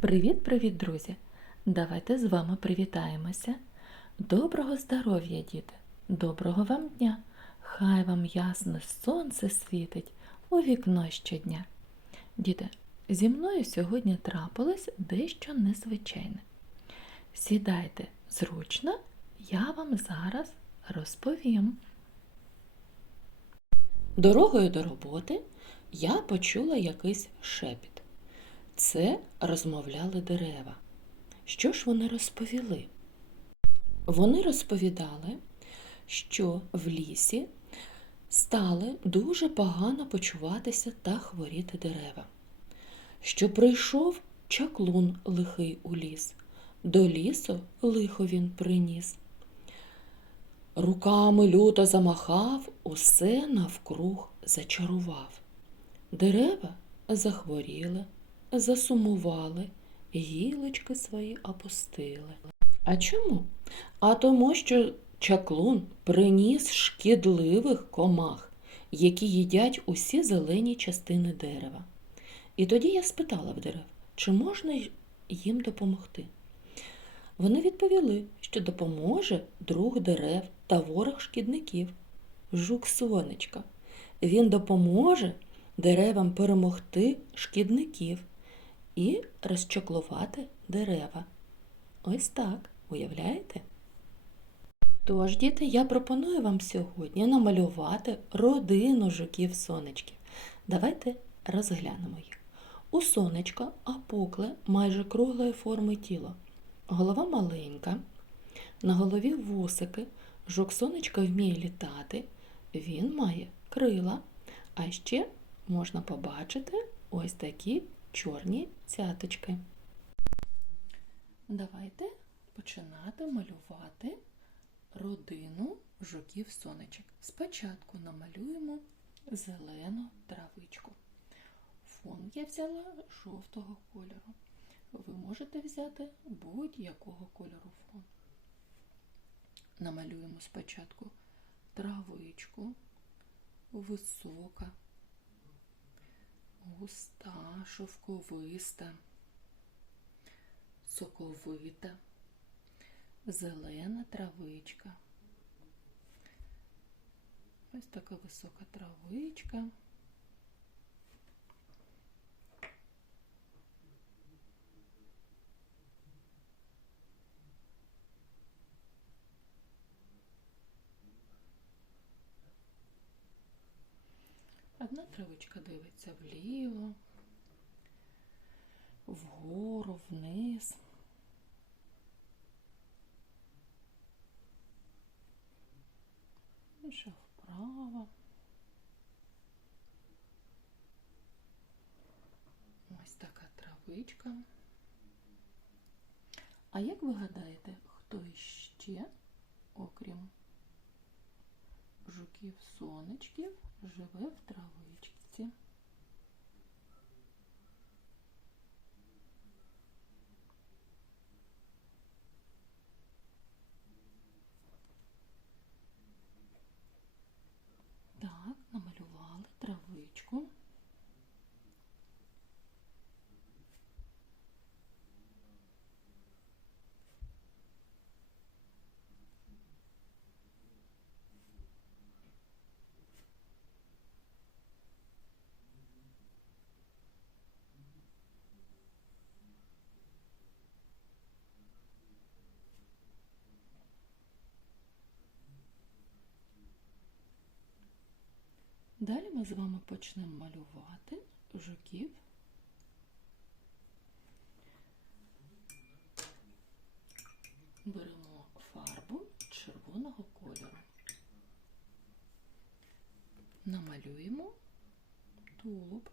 Привіт-привіт, друзі! Давайте з вами привітаємося. Доброго здоров'я, діти! Доброго вам дня! Хай вам ясно сонце світить у вікно щодня. Діти, зі мною сьогодні трапилось дещо незвичайне. Сідайте зручно, я вам зараз розповім. Дорогою до роботи я почула якийсь шепіт. Це розмовляли дерева. Що ж вони розповіли? Вони розповідали, що в лісі стали дуже погано почуватися та хворіти дерева, що прийшов чаклун лихий у ліс, до лісу лихо він приніс. Руками люто замахав, усе навкруг зачарував. Дерева захворіли, засумували, гілочки свої опустили. А чому? А тому, що чаклун приніс шкідливих комах, які їдять усі зелені частини дерева. І тоді я спитала в дерев, чи можна їм допомогти. Вони відповіли, що допоможе друг дерев та ворог шкідників, жук сонечка. Він допоможе деревам перемогти шкідників і розчоклувати дерева. Ось так, уявляєте? Тож, діти, я пропоную вам сьогодні намалювати родину жуків сонечків. Давайте розглянемо їх. У сонечка опукле майже круглої форми тіло. Голова маленька, на голові вусики, жук сонечка вміє літати, він має крила, а ще можна побачити ось такі чорні цяточки. Давайте починати малювати родину жуків сонечок. Спочатку намалюємо зелену травичку. Фон я взяла жовтого кольору. Ви можете взяти будь-якого кольору фон. Намалюємо спочатку травичку, висока, густа, шовковиста, соковита, зелена травичка. Ось така висока травичка. Одна травичка дивиться вліво, вгору, вниз. Інша вправо. Ось така травичка. А як ви гадаєте, хто іще, окрім жуків сонечків, живе в травичці? Так, намалювали травичку. Далі ми з вами почнемо малювати жуків. Беремо фарбу червоного кольору. Намалюємо тулуб.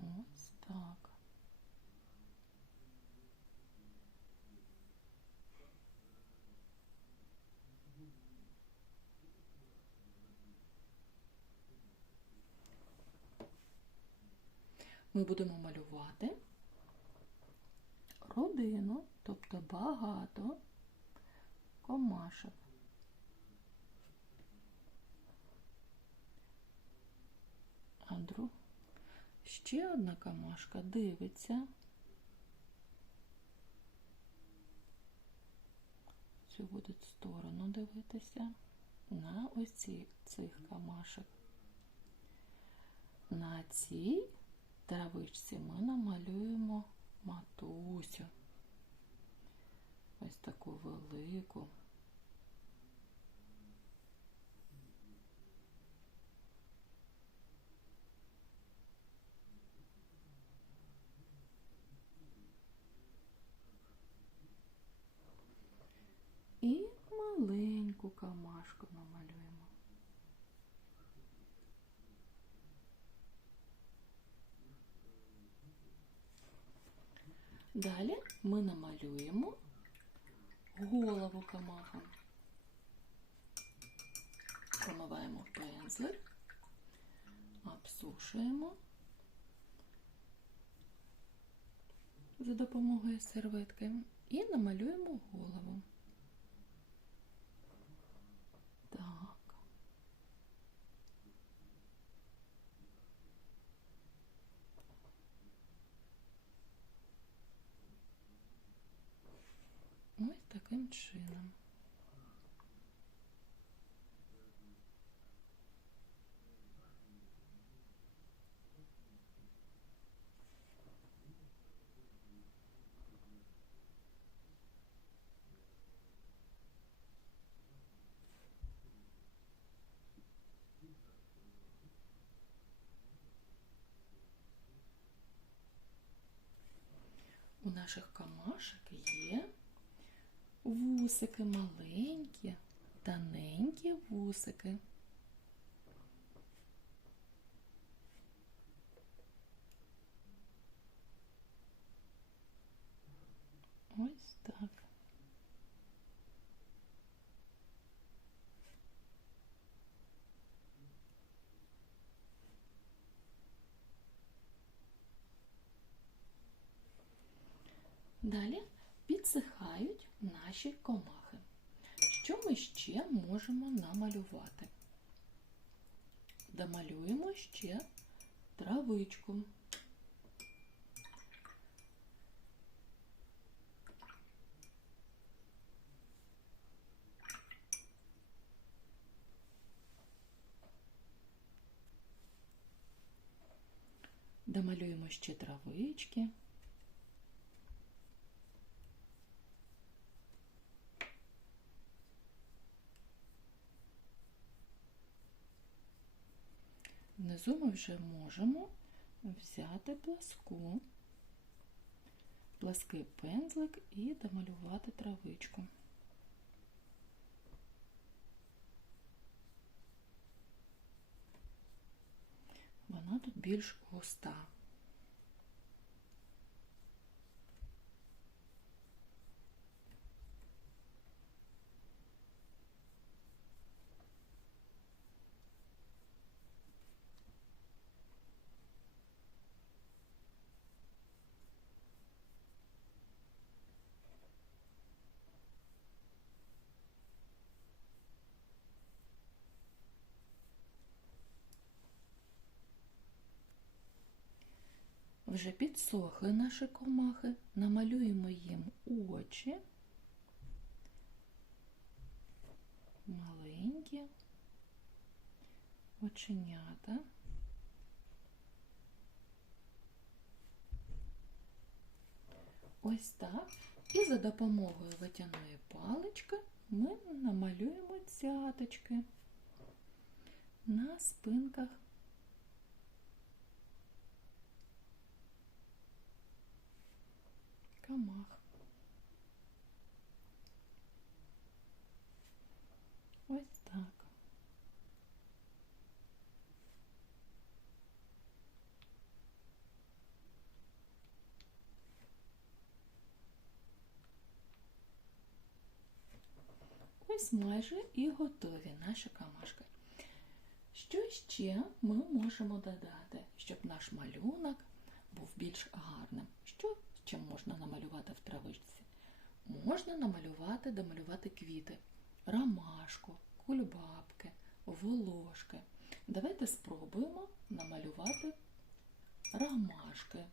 Ось так. Ми будемо малювати родину, тобто багато комашок. А друг... ще одна камашка дивиться. Цю будуть сторону дивитися на ось цих камашок. На цій травичці ми намалюємо матусю. Ось таку велику. І маленьку камашку намалюємо. Далі ми намалюємо голову камаха. Промиваємо пензлик, обсушуємо за допомогою серветки і намалюємо голову. Так. Ось таким чином. У наших вусики маленькі, тоненькі вусики. Ось так. Далі наші комахи. Що ми ще можемо намалювати? Домалюємо ще травичку. Домалюємо ще травички. Внизу ми вже можемо взяти пласку, плаский пензлик і домалювати травичку. Вона тут більш густа. Вже підсохли наші комахи, намалюємо їм очі. Маленькі оченята. Ось так. І за допомогою витяної палички ми намалюємо цяточки на спинках камах. Ось так. Ось майже і готові наші камашки. Що ще ми можемо додати, щоб наш малюнок був більш гарним? Що ще можна намалювати в травичці? Можна намалювати, домалювати квіти, ромашку, кульбабки, волошки. Давайте спробуємо намалювати ромашки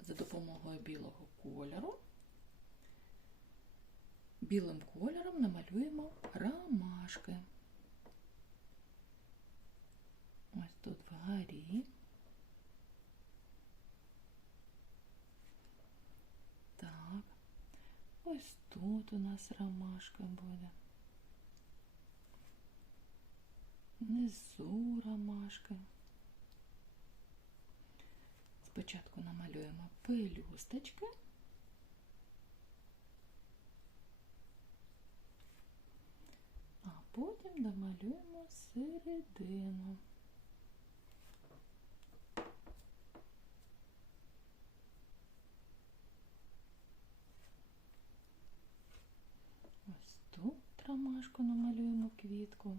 за допомогою білого кольору. Білим кольором намалюємо ромашки. Ось тут вгорі. Так. Ось тут у нас ромашка буде. Внизу ромашка. Спочатку намалюємо пелюсточки. А потім домалюємо середину. Ось тут ромашку намалюємо квітку.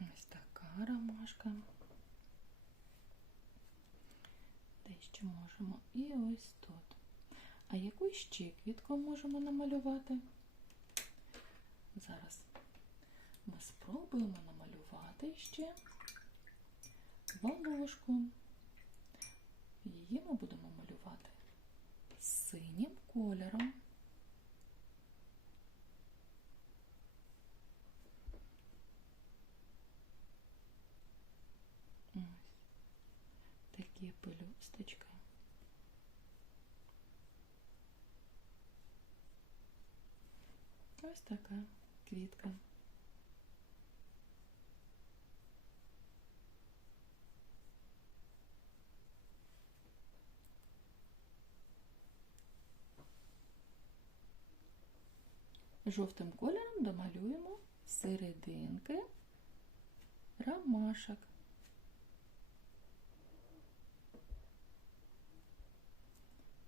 Ось така ромашка. Де ще можемо? І ось тут. А яку ще квітку можемо намалювати? Зараз ми спробуємо намалювати ще волошку. Її ми будемо малювати синім кольором. Ось такі пелюсточки. Ось така квітка. Жовтим кольором домалюємо серединки ромашок.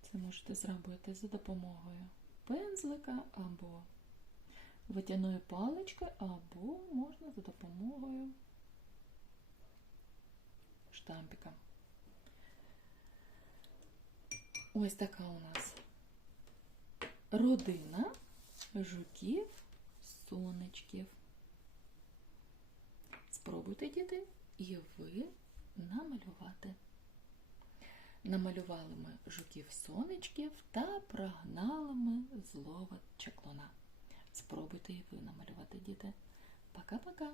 Це можете зробити за допомогою пензлика або водяної палички, або можна за допомогою штампика. Ось така у нас родина жуків, сонечків. Спробуйте, діти, і ви намалювати. Намалювали ми жуків-сонечків та прогнали ми злого чаклуна. Спробуйте і ви намалювати, діти. Пока-пока!